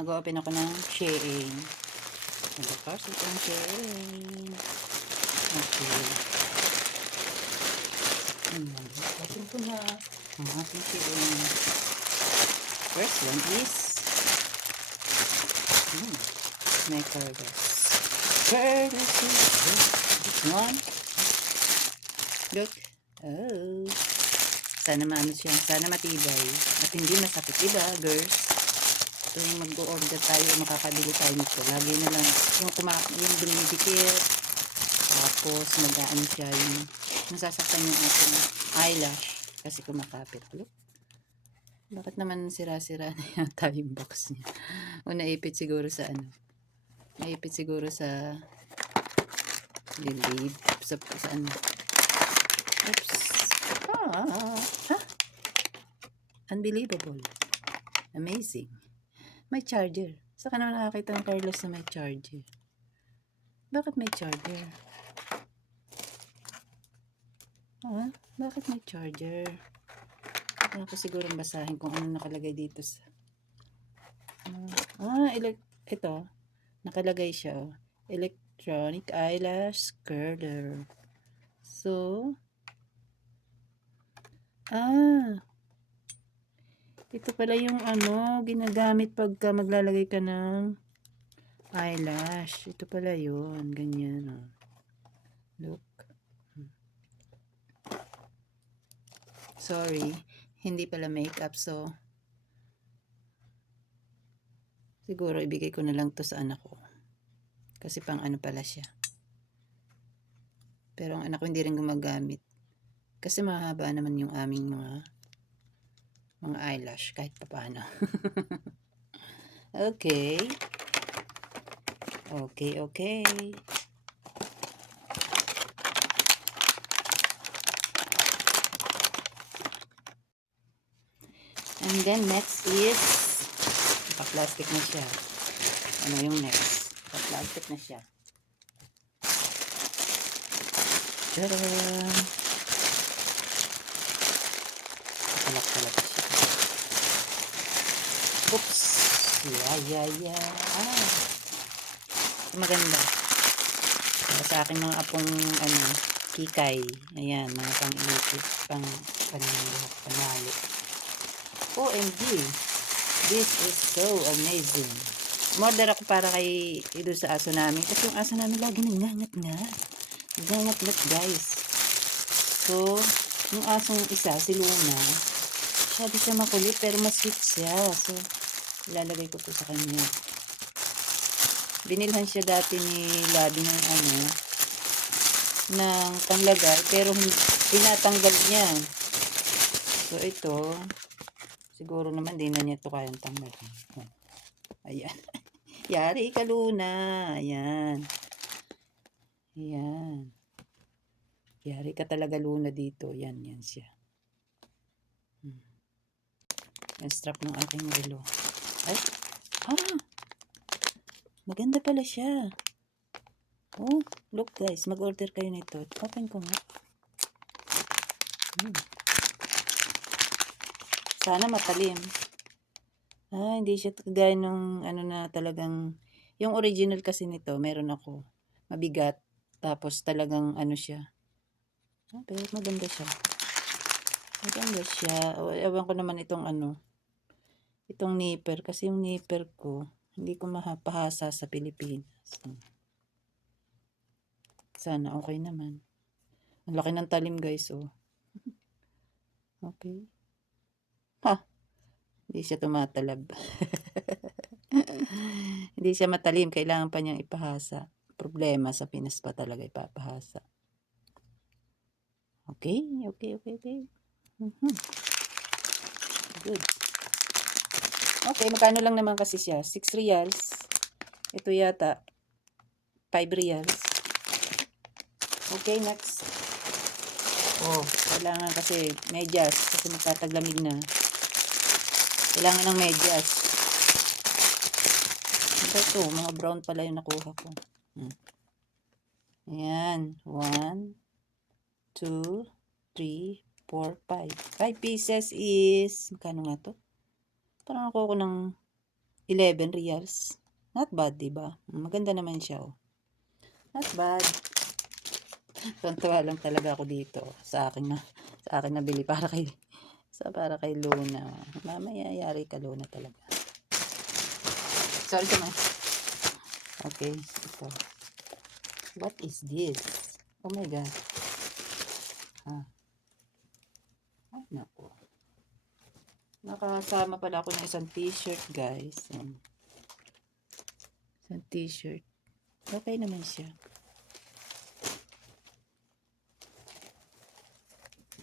Mag-open ako ng Shein. Nag-parcel ko ng Shein. Okay. Ayan. Open ko na ang ating Shein. First one is Snickers. This one. Look. Oh. Sana maano siya. Sana matibay. At hindi masakit. Diba, girls? Tuwing mag-order tayo, makakabili tayo nito. Lagi na lang yung dumidikit. Tapos mag-aano siya yung nasasaktan yung ating eyelash. Kasi kumakapit. Look. Bakit naman sira-sira na yata yung box niya? O naipit siguro sa ano? Naipit siguro sa lid. Sa ano? Oops. Unbelievable. Amazing. May charger. Saka naman nakakita ng Carlos na may charger. Bakit may charger? Bakit may charger? Kaya ko siguro basahin kung ano nakalagay dito sa... ito. Nakalagay siya. Electronic eyelash curler. So, ito pala yung ginagamit pagka maglalagay ka ng eyelash. Ito pala yun. Ganyan, oh. Look. Sorry. Hindi pala makeup, so siguro ibigay ko na lang to sa anak ko. Kasi pang ano pala siya. Pero ang anak ko hindi rin gumagamit. Kasi mahaba naman yung aming mga eyelash kahit papaano. Okay. Okay. And then next is naka-plastic na siya. Ano yung next? Naka-plastic na siya. Tadaan! Kalak-kalak siya. Oops! Maganda. Para sa akin mga apong kikay. Ayan, mga pang-ilikit, panalo. OMG! This is so amazing. Order ako para kay ito sa aso namin. Kasi yung aso namin lagi nangangat-ngat. Nangangat-ngat, guys. So, yung asong isa, si Luna, sabi siya makulit pero mas sweet siya. So, ilalagay ko to sa kanya. Binilhan siya dati ni Labi ng panglagay pero tinatanggal niya. So, ito, siguro naman di na niya ito kayang tanggalin. Ayan. Yari ka, Luna. Ayan. Yari ka talaga, Luna, dito. Yan siya. Yung strap ng aking relo. Maganda pala siya. Oh, look guys. Mag-order kayo nito. Open ko nga. Sana matalim. Hindi siya kagaya nung na talagang, yung original kasi nito, meron ako. Mabigat. Tapos talagang siya. Pero maganda siya. Ewan ko naman itong itong nipper. Kasi yung nipper ko, hindi ko mapahasa sa Pilipinas. Sana okay naman. Ang laki ng talim guys, oh. Okay. Hindi siya tumatalab. Hindi siya matalim. Kailangan pa niyang ipahasa. Problema sa Pinas pa talaga ipapahasa. Okay. Good. Okay, magkano lang naman kasi siya? 6 reals. Ito yata 5 reals. Okay, next. Kailangan kasi medyas. Kasi magtataglamig na. Kailangan ng medyas. Ito, mga brown pala yung nakuha ko. Ayan. 1, 2, 3, 4, 5. 5 pieces is, magkano nga to? Parang nakuha ko ng 11 reals. Not bad, diba? Maganda naman siya, oh. Not bad. Tuntua lang talaga ako dito sa akin nabili para kay Luna. Mamaya yari ka Luna talaga. Sorry naman. Okay, ito. What is this? Oh my god. Ay, naku. Nakasama pala ako ng isang t-shirt, guys. Isang t-shirt. Okay naman siya.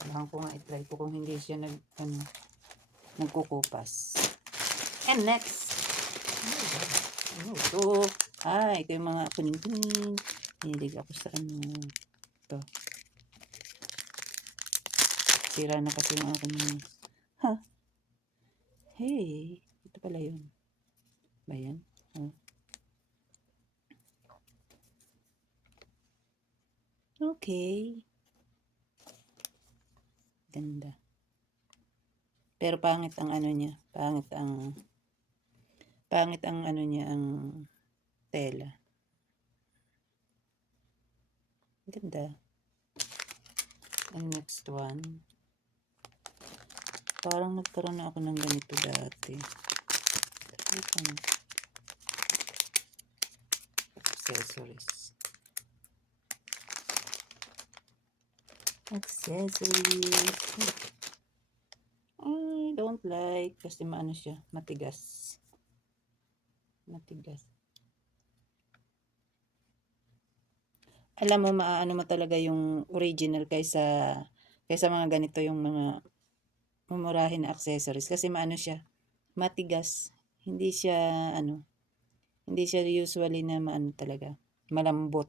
Kailangan ko nga i-try ko kung hindi siya nagkukupas. And next. Ano ito? Ito yung mga kuning-kuning. Hilig ako sa ito. Sira na kasi yung aking Hey, ito pala yun. Ba yan? Okay. Ganda. Pero pangit ang ano niya. Pangit ang ano niya, ang tela. Ganda. And next one. Parang nagkaroon na ako ng ganito dati. Accessories. I don't like kasi maano siya, matigas. Alam mo, maaano mo talaga yung original kaysa mga ganito yung mga mumurahin na accessories kasi maano siya, matigas. Hindi siya usually na maano talaga, malambot.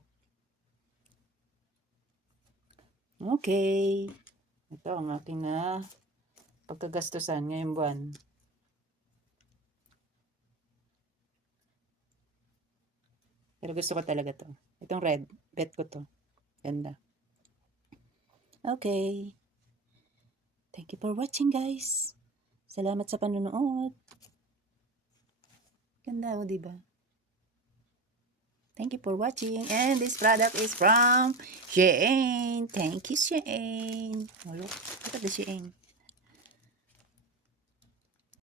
Okay. Ito ang aking na pagkagastusan ngayong buwan. Pero gusto ko talaga to. Itong red, bet ko to. Ganda. Okay. Thank you for watching, guys. Salamat sa panonood. Ganda, diba? Thank you for watching. And this product is from Shein. Thank you, Shein. Oh, look at the Shein.